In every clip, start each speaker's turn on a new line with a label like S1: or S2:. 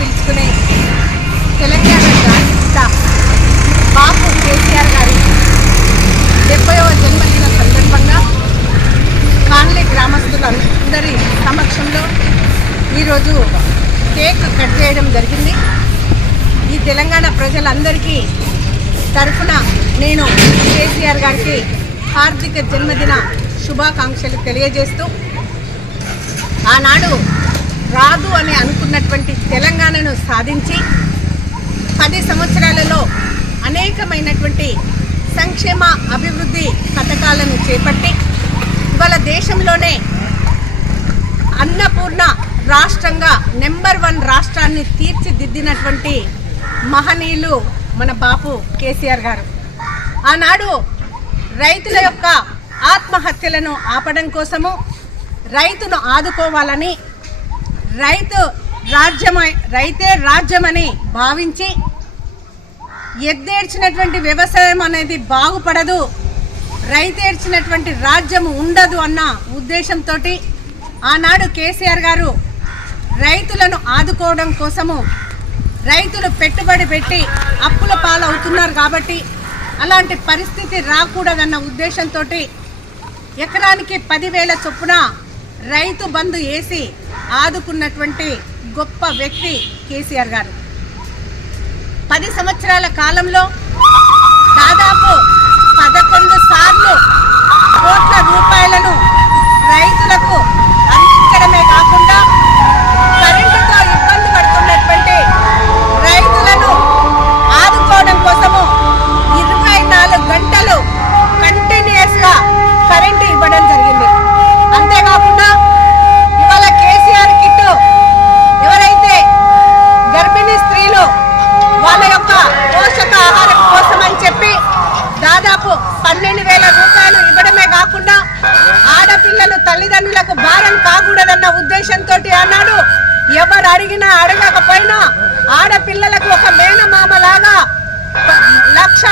S1: పిలుచుకునే తెలంగాణ గాంధీత బాపు కేసీఆర్ గారి డెబ్బైవ జన్మదిన సందర్భంగా కాన్లే గ్రామస్తులందరి సమక్షంలో ఈరోజు కేక్ కట్ చేయడం జరిగింది. ఈ తెలంగాణ ప్రజలందరికీ తరఫున నేను కేసీఆర్ గారికి హార్దిక జన్మదిన శుభాకాంక్షలు తెలియజేస్తూ ఆనాడు రాదు అని అనుకున్నటువంటి తెలంగాణను సాధించి పది సంవత్సరాలలో అనేకమైనటువంటి సంక్షేమ అభివృద్ధి పథకాలను చేపట్టి ఇవాళ దేశంలోనే అన్నపూర్ణ రాష్ట్రంగా నెంబర్ వన్ రాష్ట్రాన్ని తీర్చిదిద్దినటువంటి మహనీయులు మన బాపు కేసీఆర్ గారు. ఆనాడు రైతుల యొక్క ఆత్మహత్యలను ఆపడం కోసము రైతును ఆదుకోవాలని రైతు రాజ్యమై రైతే రాజ్యమని భావించి ఎద్దేడ్చినటువంటి వ్యవసాయం అనేది బాగుపడదు రైతేడ్చినటువంటి రాజ్యం ఉండదు అన్న ఉద్దేశంతో ఆనాడు కేసీఆర్ గారు రైతులను ఆదుకోవడం కోసము రైతులు పెట్టుబడి పెట్టి అప్పుల పాలవుతున్నారు కాబట్టి అలాంటి పరిస్థితి రాకూడదన్న ఉద్దేశంతో ఎకరానికి పదివేల చొప్పున రైతు బంధు వేసి ఆదుకున్నటువంటి గొప్ప వ్యక్తి కేసీఆర్ గారు. పది సంవత్సరాల కాలంలో దాదాపు పోషక ఆహారం కోసం అని చెప్పి దాదాపు పన్నెండు వేల రూపాయలు ఇవ్వడమే కాకుండా ఆడపిల్లలు తల్లిదండ్రులకు భారం కాకూడదన్న ఉద్దేశంతో అన్నాడు. ఎవరు అడిగినా అడగకపోయినా ఆడపిల్లలకు ఒక మేనమామ లాగా లక్ష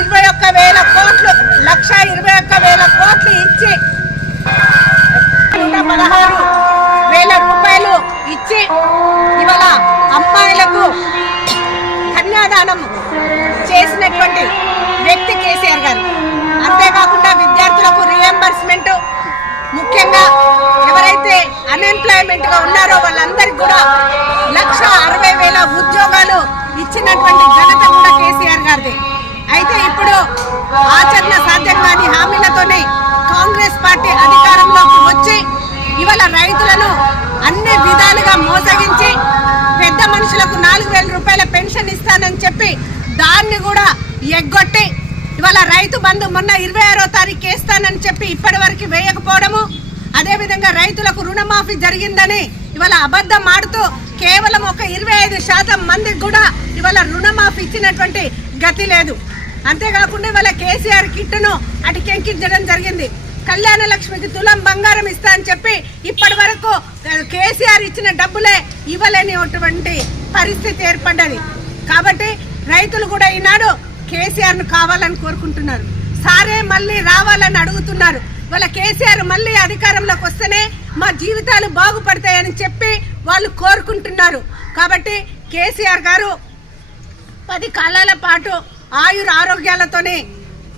S1: ఇరవై ఒక్క వేల కోట్లు లక్ష ఇరవై ఒక్క వేల కోట్లు ఇచ్చి పదహారు వేల రూపాయలు ఇచ్చి కన్యాదానం చేసినటువంటి వ్యక్తి కేసీఆర్ గారు. అంతేకాకుండా విద్యార్థులకు రియంబర్స్మెంట్ ముఖ్యంగా ఎవరైతే అన్ఎంప్లాయ్మెంట్గా ఉన్నారో వాళ్ళందరికీ కూడా లక్ష అరవై వేల ఉద్యోగాలు ఇచ్చినటువంటి ఘనత కూడా కేసీఆర్ గారిది. అయితే ఇప్పుడు ఆచరణ సాధ్యం కాని హామీలతోనే కాంగ్రెస్ పార్టీ అధికారంలోకి వచ్చి ఇవాళ రైతులను పెన్షన్ ఇస్తానని చెప్పి దాన్ని కూడా ఎగ్గొట్టి ఇవాళ రైతు బంధు మొన్న ఇరవై ఆరో తారీఖు వేస్తానని చెప్పి ఇప్పటి వరకు వేయకపోవడము. అదేవిధంగా రైతులకు రుణమాఫీ జరిగిందని ఇవాళ అబద్ధం ఆడుతూ కేవలం ఒక ఇరవై ఐదు శాతం మందికి కూడా ఇవాళ రుణమాఫీ ఇచ్చినటువంటి గతి లేదు. అంతేకాకుండా ఇవాళ కేసీఆర్ కిట్టును అటుకెంకించడం జరిగింది. కళ్యాణ లక్ష్మికి తులం బంగారం ఇస్తా అని చెప్పి ఇప్పటి వరకు కేసీఆర్ ఇచ్చిన డబ్బులే ఇవ్వలేనిటువంటి పరిస్థితి ఏర్పడ్డది. కాబట్టి రైతులు కూడా ఈనాడు కేసీఆర్ను కావాలని కోరుకుంటున్నారు. సారే మళ్ళీ రావాలని అడుగుతున్నారు. వాళ్ళ కేసీఆర్ మళ్ళీ అధికారంలోకి వస్తేనే మా జీవితాలు బాగుపడతాయని చెప్పి వాళ్ళు కోరుకుంటున్నారు. కాబట్టి కేసీఆర్ గారు పది కాలాల పాటు ఆయుర ఆరోగ్యాలతోనే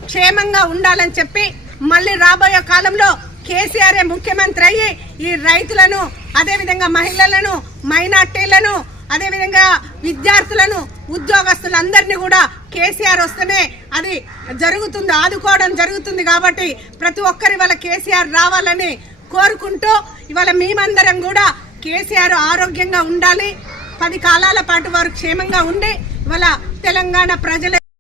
S1: క్షేమంగా ఉండాలని చెప్పి మళ్ళీ రాబోయే కాలంలో కేసీఆరే ముఖ్యమంత్రి అయ్యి ఈ రైతులను అదేవిధంగా మహిళలను మైనార్టీలను అదేవిధంగా విద్యార్థులను ఉద్యోగస్తులందరినీ కూడా కేసీఆర్ వస్తేనే అది జరుగుతుంది ఆదుకోవడం జరుగుతుంది కాబట్టి ప్రతి ఒక్కరి ఇవాళ కేసీఆర్ రావాలని కోరుకుంటూ ఇవాళ మేమందరం కూడా కేసీఆర్ ఆరోగ్యంగా ఉండాలి. పది కాలాల పాటు వారు క్షేమంగా ఉండి ఇవాళ తెలంగాణ ప్రజల